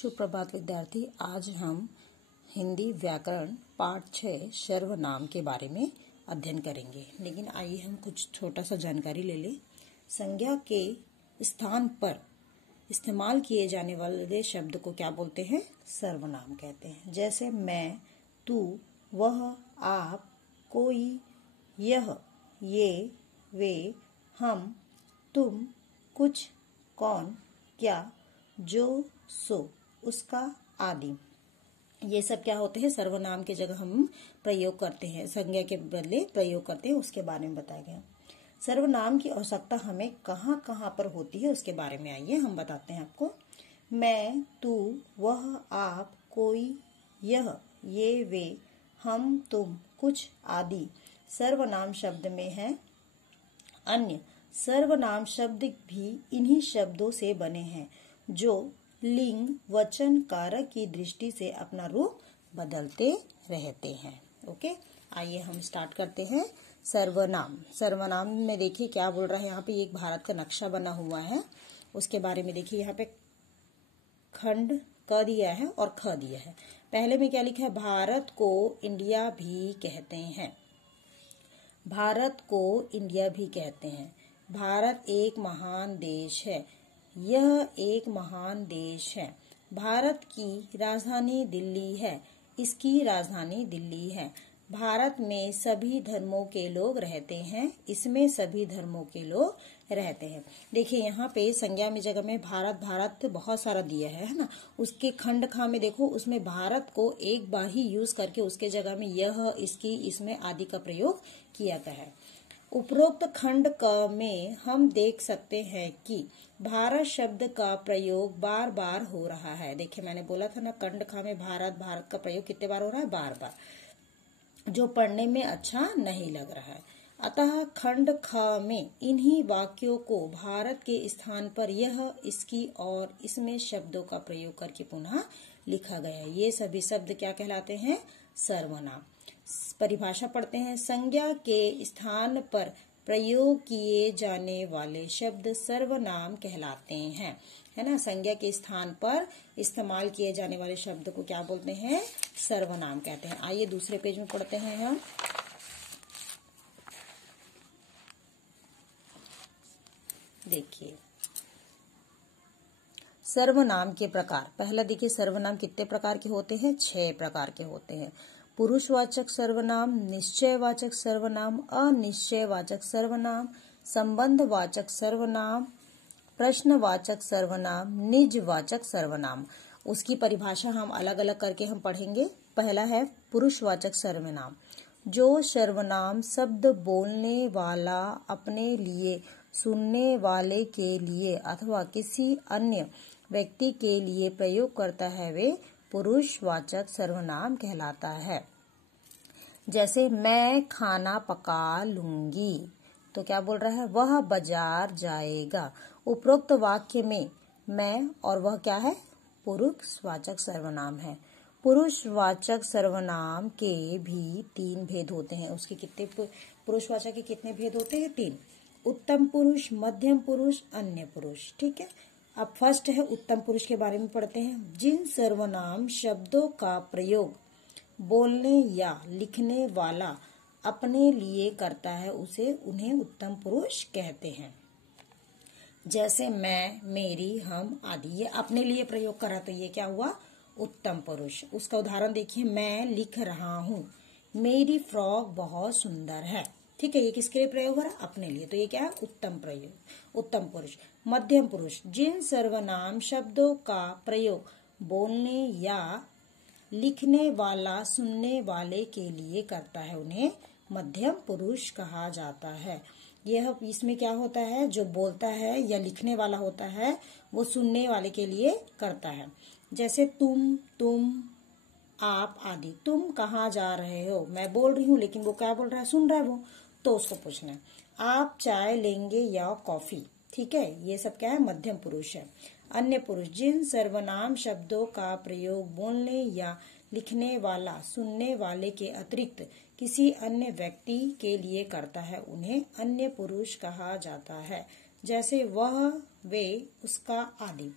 सुप्रभात विद्यार्थी, आज हम हिंदी व्याकरण पाठ 6 सर्वनाम के बारे में अध्ययन करेंगे। लेकिन आइए हम कुछ छोटा सा जानकारी ले लें। संज्ञा के स्थान पर इस्तेमाल किए जाने वाले शब्द को क्या बोलते हैं? सर्वनाम कहते हैं। जैसे मैं, तू, वह, आप, कोई, यह, ये, वे, हम, तुम, कुछ, कौन, क्या, जो, सो, उसका, आदि। ये सब क्या होते हैं? सर्वनाम की जगह हम प्रयोग करते हैं, संज्ञा के बदले प्रयोग करते हैं, उसके बारे में बताया गया। सर्वनाम की आवश्यकता हमें कहाँ कहाँ पर होती है उसके बारे में आइए हम बताते हैं आपको। मैं, तू, वह, आप, कोई, यह, ये, वे, हम, तुम, कुछ, आदि सर्वनाम शब्द में है। अन्य सर्वनाम शब्द भी इन्हीं शब्दों से बने हैं जो लिंग, वचन, कारक की दृष्टि से अपना रूप बदलते रहते हैं। ओके, आइए हम स्टार्ट करते हैं। सर्वनाम। सर्वनाम में देखिए क्या बोल रहा है यहाँ पे। एक भारत का नक्शा बना हुआ है, उसके बारे में देखिए। यहाँ पे खंड क दिया है और ख दिया है। पहले में क्या लिखा है? भारत को इंडिया भी कहते हैं। भारत को इंडिया भी कहते हैं। भारत एक महान देश है। यह एक महान देश है। भारत की राजधानी दिल्ली है। इसकी राजधानी दिल्ली है। भारत में सभी धर्मों के लोग रहते हैं। इसमें सभी धर्मों के लोग रहते हैं। देखिए यहाँ पे संज्ञा में जगह में भारत भारत बहुत सारा दिया है ना। उसके खंड खा में देखो, उसमें भारत को एक बार ही यूज करके उसके जगह में यह, इसकी, इसमें आदि का प्रयोग किया गया है। उपरोक्त खंड क में हम देख सकते हैं कि भारत शब्द का प्रयोग बार बार हो रहा है। देखिए मैंने बोला था ना, खंड ख में भारत भारत का प्रयोग कितने बार हो रहा है? बार बार, जो पढ़ने में अच्छा नहीं लग रहा है। अतः खंड ख में इन्हीं वाक्यों को भारत के स्थान पर यह, इसकी और इसमें शब्दों का प्रयोग करके पुनः लिखा गया है। ये सभी शब्द क्या कहलाते हैं? सर्वनाम। परिभाषा पढ़ते हैं। संज्ञा के स्थान पर प्रयोग किए जाने वाले शब्द सर्वनाम कहलाते हैं, है ना। संज्ञा के स्थान पर इस्तेमाल किए जाने वाले शब्द को क्या बोलते हैं? सर्वनाम कहते हैं। आइए दूसरे पेज में पढ़ते हैं हम। देखिए सर्वनाम के प्रकार। पहला देखिए, सर्वनाम कितने प्रकार के होते हैं? 6 प्रकार के होते हैं। पुरुषवाचक सर्वनाम, निश्चयवाचक सर्वनाम, अनिश्चयवाचक सर्वनाम, संबंधवाचक सर्वनाम, प्रश्नवाचक सर्वनाम, निजवाचक सर्वनाम। उसकी परिभाषा हम अलग अलग करके हम पढ़ेंगे। पहला है पुरुषवाचक सर्वनाम। जो सर्वनाम शब्द बोलने वाला अपने लिए, सुनने वाले के लिए अथवा किसी अन्य व्यक्ति के लिए प्रयोग करता है, वे पुरुषवाचक सर्वनाम कहलाता है। जैसे मैं खाना पका लूंगी, तो क्या बोल रहा है? वह बाजार जाएगा। उपरोक्त वाक्य में मैं और वह क्या है? पुरुषवाचक सर्वनाम है। पुरुषवाचक सर्वनाम के भी 3 भेद होते हैं। उसके कितने पुरुषवाचक के कितने भेद होते हैं? 3। उत्तम पुरुष, मध्यम पुरुष, अन्य पुरुष। ठीक है, अब फर्स्ट है उत्तम पुरुष के बारे में पढ़ते हैं। जिन सर्वनाम शब्दों का प्रयोग बोलने या लिखने वाला अपने लिए करता है, उन्हें उत्तम पुरुष कहते हैं। जैसे मैं, मेरी, हम आदि, ये अपने लिए प्रयोग करा तो ये क्या हुआ? उत्तम पुरुष। उसका उदाहरण देखिए, मैं लिख रहा हूँ, मेरी फ्रॉक बहुत सुंदर है। ठीक है, ये किसके लिए प्रयोग हो रहा है? अपने लिए। तो ये क्या है? उत्तम प्रयोग, उत्तम पुरुष। मध्यम पुरुष। जिन सर्वनाम शब्दों का प्रयोग बोलने या लिखने वाला सुनने वाले के लिए करता है, उन्हें मध्यम पुरुष कहा जाता है। यह इसमें क्या होता है? जो बोलता है या लिखने वाला होता है, वो सुनने वाले के लिए करता है। जैसे तुम, आप आदि। तुम कहाँ जा रहे हो? मैं बोल रही हूँ, लेकिन वो क्या बोल रहा है? सुन रहा है वो, तो उसको पूछना है आप चाय लेंगे या कॉफी। ठीक है, ये सब क्या है? मध्यम पुरुष है। अन्य पुरुष। जिन सर्वनाम शब्दों का प्रयोग बोलने या लिखने वाला सुनने वाले के अतिरिक्त किसी अन्य व्यक्ति के लिए करता है, उन्हें अन्य पुरुष कहा जाता है। जैसे वह, वे, उसका आदि।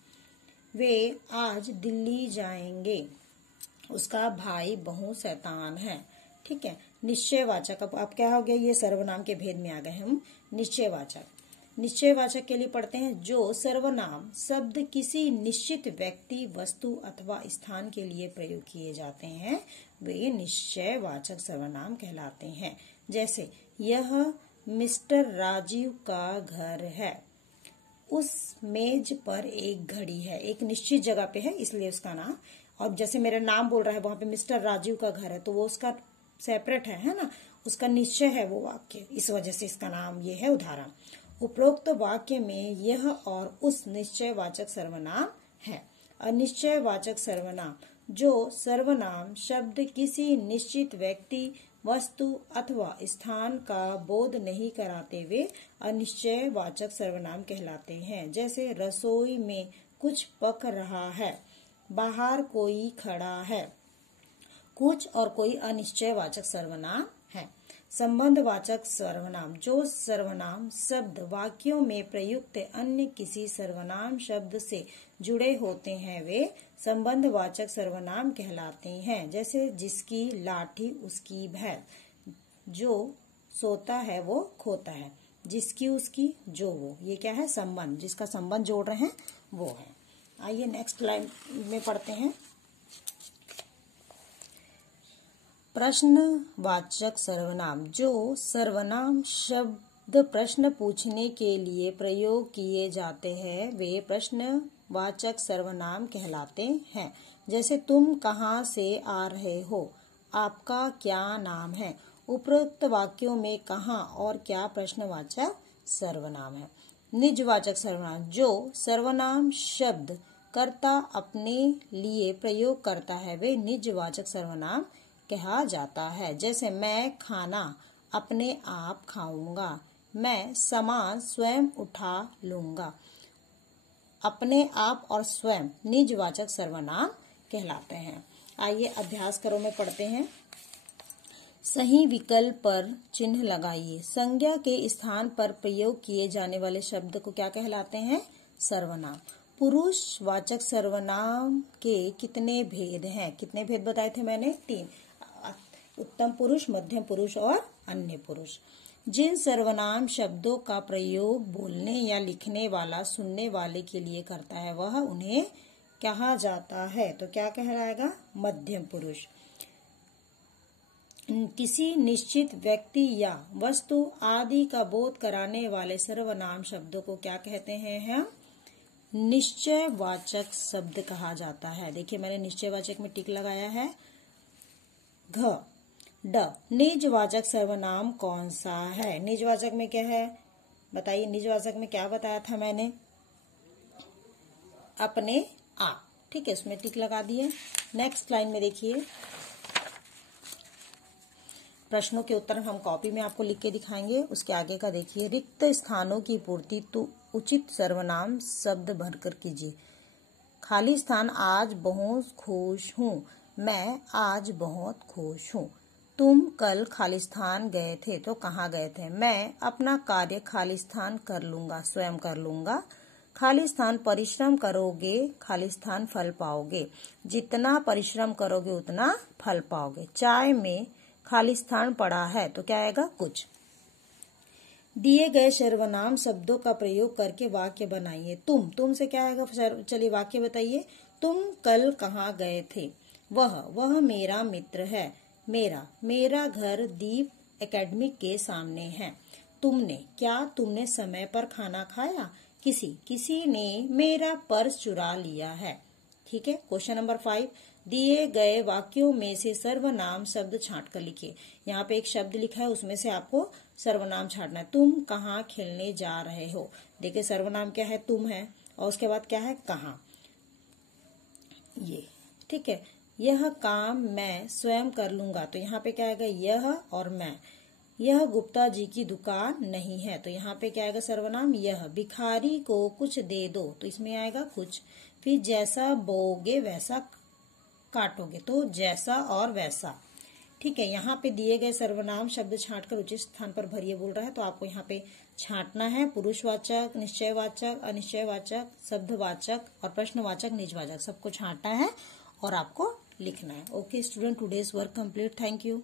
वे आज दिल्ली जाएंगे। उसका भाई बहुत शैतान है। ठीक है, निश्चयवाचक। अब क्या हो गया, ये सर्वनाम के भेद में आ गए हम। निश्चयवाचक, निश्चयवाचक के लिए पढ़ते हैं। जो सर्वनाम शब्द किसी निश्चित व्यक्ति, वस्तु अथवा स्थान के लिए प्रयोग किए जाते हैं वे निश्चयवाचक सर्वनाम कहलाते हैं। जैसे यह मिस्टर राजीव का घर है। उस मेज पर एक घड़ी है। एक निश्चित जगह पे है इसलिए उसका नाम। और जैसे मेरा नाम बोल रहा है वहां पे मिस्टर राजीव का घर है तो वो उसका सेपरेट है ना, उसका निश्चय है वो वाक्य, इस वजह से इसका नाम ये है। उदाहरण, उपरोक्त वाक्य में यह और उस निश्चयवाचक सर्वनाम है। अनिश्चयवाचक सर्वनाम, जो सर्वनाम शब्द किसी निश्चित व्यक्ति, वस्तु अथवा स्थान का बोध नहीं कराते वे अनिश्चयवाचक सर्वनाम कहलाते हैं। जैसे रसोई में कुछ पक रहा है, बाहर कोई खड़ा है। कुछ और कोई अनिश्चयवाचक सर्वनाम है। संबंधवाचक सर्वनाम, जो सर्वनाम शब्द वाक्यों में प्रयुक्त अन्य किसी सर्वनाम शब्द से जुड़े होते हैं वे संबंधवाचक सर्वनाम कहलाते हैं। जैसे जिसकी लाठी उसकी भैंस, जो सोता है वो खोता है। जिसकी उसकी जो वो, ये क्या है, संबंध, जिसका संबंध जोड़ रहे हैं वो है। आइए नेक्स्ट लाइन में पढ़ते हैं। प्रश्नवाचक सर्वनाम, जो सर्वनाम शब्द प्रश्न पूछने के लिए प्रयोग किए जाते हैं वे प्रश्नवाचक सर्वनाम कहलाते हैं। जैसे तुम कहाँ से आ रहे हो, आपका क्या नाम है। उपरोक्त वाक्यों में कहाँ और क्या प्रश्नवाचक सर्वनाम है। निजवाचक सर्वनाम, जो सर्वनाम शब्द कर्ता अपने लिए प्रयोग करता है वे निजवाचक सर्वनाम कहा जाता है। जैसे मैं खाना अपने आप खाऊंगा, मैं सामान स्वयं उठा लूंगा। अपने आप और स्वयं निजवाचक सर्वनाम कहलाते हैं। आइए अभ्यास करो में पढ़ते हैं। सही विकल्प पर चिन्ह लगाइए। संज्ञा के स्थान पर प्रयोग किए जाने वाले शब्द को क्या कहलाते हैं, सर्वनाम। पुरुषवाचक सर्वनाम के कितने भेद हैं, कितने भेद बताए थे मैंने, 3। उत्तम पुरुष, मध्यम पुरुष और अन्य पुरुष। जिन सर्वनाम शब्दों का प्रयोग बोलने या लिखने वाला सुनने वाले के लिए करता है वह उन्हें कहा जाता है, तो क्या कहलाएगा, मध्यम पुरुष। किसी निश्चित व्यक्ति या वस्तु आदि का बोध कराने वाले सर्वनाम शब्दों को क्या कहते हैं हम, निश्चयवाचक शब्द कहा जाता है। देखिए मैंने निश्चयवाचक में टिक लगाया है। घ ड, निजवाचक सर्वनाम कौन सा है। निजवाचक में क्या है बताइए, निजवाचक में क्या बताया था मैंने, अपने आप। ठीक है, उसमें टिक लगा दिए। नेक्स्ट लाइन में देखिए, प्रश्नों के उत्तर हम कॉपी में आपको लिख के दिखाएंगे। उसके आगे का देखिए, रिक्त स्थानों की पूर्ति तो उचित सर्वनाम शब्द भरकर कीजिए। खाली स्थान, आज बहुत खुश हूँ, मैं आज बहुत खुश हूँ। तुम कल खालिस्तान गए थे तो कहाँ गए थे। मैं अपना कार्य खालिस्तान कर लूंगा, स्वयं कर लूंगा। खालिस्तान, परिश्रम करोगे खालिस्तान फल पाओगे। जितना परिश्रम करोगे उतना फल पाओगे। चाय में खालिस्तान पड़ा है तो क्या आएगा, कुछ। दिए गए सर्वनाम शब्दों का प्रयोग करके वाक्य बनाइए। तुम से क्या आएगा, चलिए वाक्य बताइए। तुम कल कहाँ गए थे। वह मेरा मित्र है। मेरा घर दीप एकेडमिक के सामने है। तुमने समय पर खाना खाया। किसी ने मेरा पर्स चुरा लिया है। ठीक है। क्वेश्चन नंबर 5, दिए गए वाक्यों में से सर्वनाम शब्द छांट कर लिखिए। यहाँ पे एक शब्द लिखा है, उसमें से आपको सर्वनाम छांटना है। तुम कहाँ खेलने जा रहे हो। देखिए सर्वनाम क्या है, तुम है, और उसके बाद क्या है, कहाँ। ये ठीक है। यह काम मैं स्वयं कर लूंगा, तो यहाँ पे क्या आएगा, यह और मैं। यह गुप्ता जी की दुकान नहीं है, तो यहाँ पे क्या आएगा, सर्वनाम यह। भिखारी को कुछ दे दो, तो इसमें आएगा कुछ। फिर जैसा बोओगे वैसा काटोगे, तो जैसा और वैसा। ठीक है, यहाँ पे दिए गए सर्वनाम शब्द छांटकर उचित स्थान पर भरिए बोल रहा है, तो आपको यहाँ पे छांटना है। पुरुषवाचक, निश्चयवाचक, अनिश्चयवाचक, शब्दवाचक और प्रश्नवाचक, निजवाचक सबको छांटना है और आपको लिखना है। Okay student, today's work complete. Thank you.